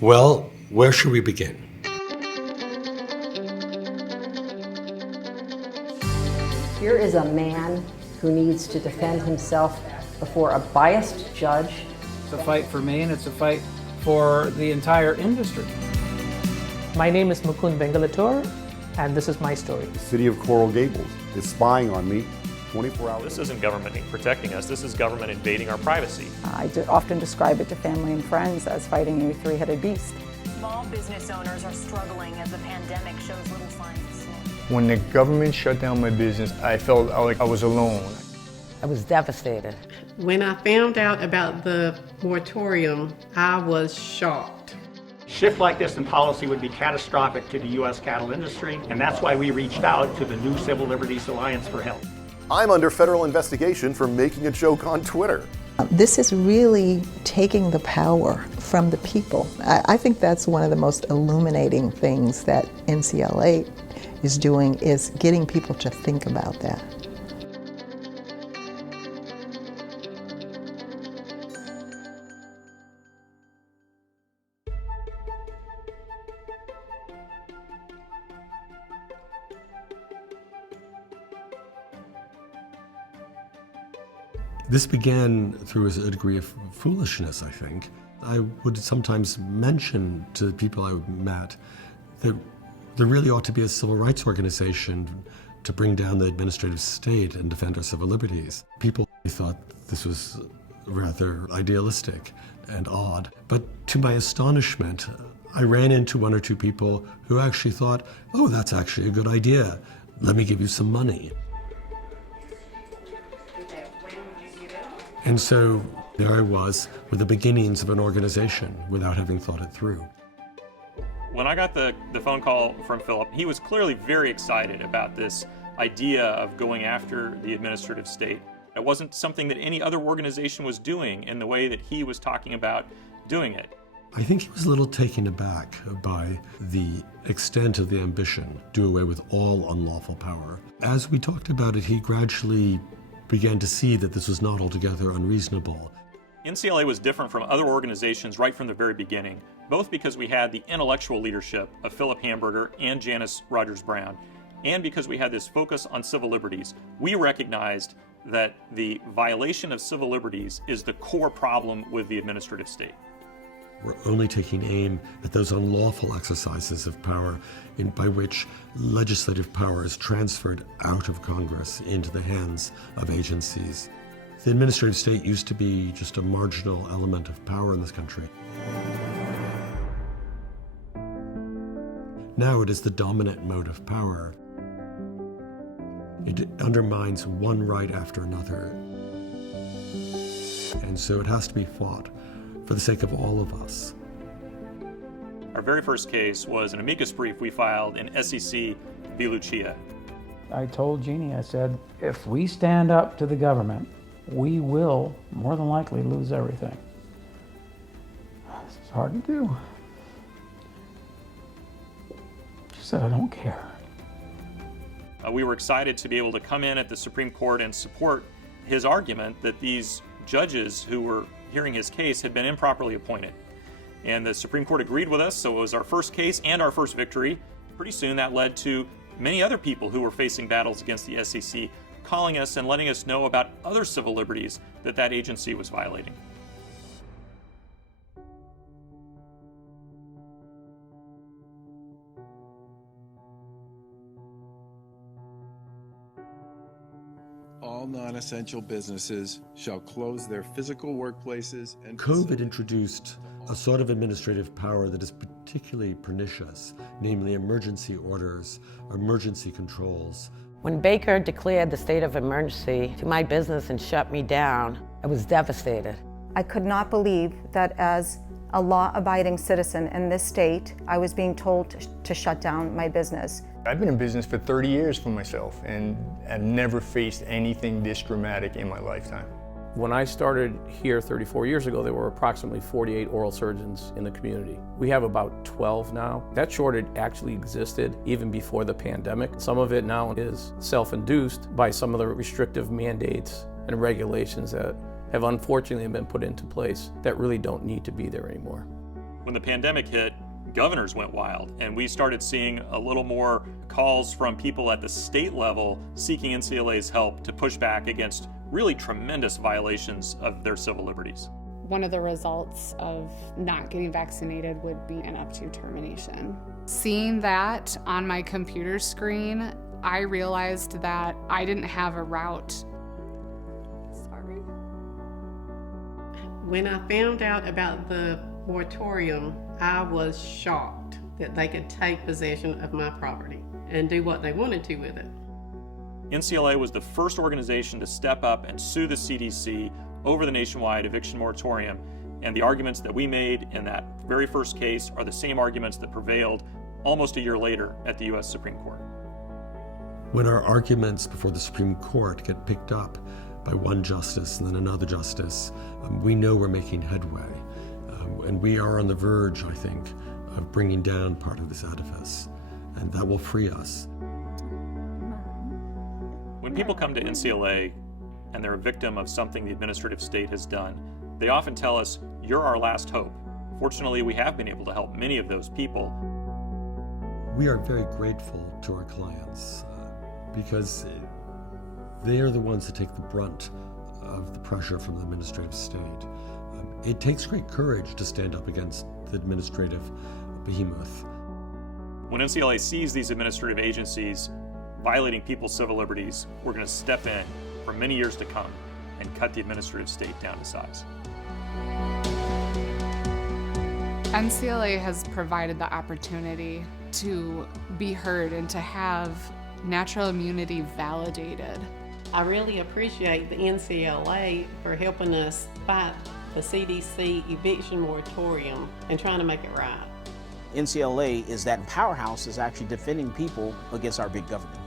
Well, where should we begin? Here is a man who needs to defend himself before a biased judge. It's a fight for me, and it's a fight for the entire industry. My name is Mukund Bengalatur, and this is my story. The city of Coral Gables is spying on me 24 hours. This isn't government protecting us, this is government invading our privacy. I often describe it to family and friends as fighting a three-headed beast. Small business owners are struggling as the pandemic shows little signs of slowing. When the government shut down my business, I felt like I was alone. I was devastated. When I found out about the moratorium, I was shocked. A shift like this in policy would be catastrophic to the U.S. cattle industry, and that's why we reached out to the new Civil Liberties Alliance for help. I'm under federal investigation for making a joke on Twitter. This is really taking the power from the people. I think that's one of the most illuminating things that NCLA is doing, is getting people to think about that. This began through a degree of foolishness, I think. I would sometimes mention to people I met that there really ought to be a civil rights organization to bring down the administrative state and defend our civil liberties. People thought this was rather idealistic and odd. But to my astonishment, I ran into one or two people who actually thought, oh, that's actually a good idea. Let me give you some money. And so there I was with the beginnings of an organization without having thought it through. When I got the phone call from Philip, he was clearly very excited about this idea of going after the administrative state. It wasn't something that any other organization was doing in the way that he was talking about doing it. I think he was a little taken aback by the extent of the ambition, do away with all unlawful power. As we talked about it, he gradually began to see that this was not altogether unreasonable. NCLA was different from other organizations right from the very beginning, both because we had the intellectual leadership of Philip Hamburger and Janice Rogers Brown, and because we had this focus on civil liberties. We recognized that the violation of civil liberties is the core problem with the administrative state. We're only taking aim at those unlawful exercises of power by which legislative power is transferred out of Congress into the hands of agencies. The administrative state used to be just a marginal element of power in this country. Now it is the dominant mode of power. It undermines one right after another. And so it has to be fought for the sake of all of us. Our very first case was an amicus brief we filed in SEC v. Lucia. I told Jeannie, I said, if we stand up to the government, we will more than likely lose everything. It's hard to do. She said, I don't care. We were excited to be able to come in at the Supreme Court and support his argument that these judges who were hearing his case had been improperly appointed. And the Supreme Court agreed with us, so it was our first case and our first victory. Pretty soon that led to many other people who were facing battles against the SEC calling us and letting us know about other civil liberties that agency was violating. All non-essential businesses shall close their physical workplaces and COVID introduced a sort of administrative power that is particularly pernicious, namely emergency orders, emergency controls. When Baker declared the state of emergency to my business and shut me down, I was devastated. I could not believe that as a law-abiding citizen in this state, I was being told to shut down my business. I've been in business for 30 years for myself, and I've never faced anything this dramatic in my lifetime. When I started here 34 years ago, there were approximately 48 oral surgeons in the community. We have about 12 now. That shortage actually existed even before the pandemic. Some of it now is self-induced by some of the restrictive mandates and regulations that have unfortunately been put into place that really don't need to be there anymore. When the pandemic hit, governors went wild, and we started seeing a little more calls from people at the state level seeking NCLA's help to push back against really tremendous violations of their civil liberties. One of the results of not getting vaccinated would be an up to termination. Seeing that on my computer screen, I realized that I didn't have a route. Sorry. When I found out about the moratorium, I was shocked that they could take possession of my property and do what they wanted to with it. NCLA was the first organization to step up and sue the CDC over the nationwide eviction moratorium, and the arguments that we made in that very first case are the same arguments that prevailed almost a year later at the U.S. Supreme Court. When our arguments before the Supreme Court get picked up by one justice and then another justice, we know we're making headway. And we are on the verge, I think, of bringing down part of this edifice, and that will free us. When people come to NCLA and they're a victim of something the administrative state has done, they often tell us, "You're our last hope." Fortunately, we have been able to help many of those people. We are very grateful to our clients because they are the ones that take the brunt of the pressure from the administrative state. It takes great courage to stand up against the administrative behemoth. When NCLA sees these administrative agencies violating people's civil liberties, we're going to step in for many years to come and cut the administrative state down to size. NCLA has provided the opportunity to be heard and to have natural immunity validated. I really appreciate the NCLA for helping us fight the CDC eviction moratorium and trying to make it right. NCLA is that powerhouse is actually defending people against our big government.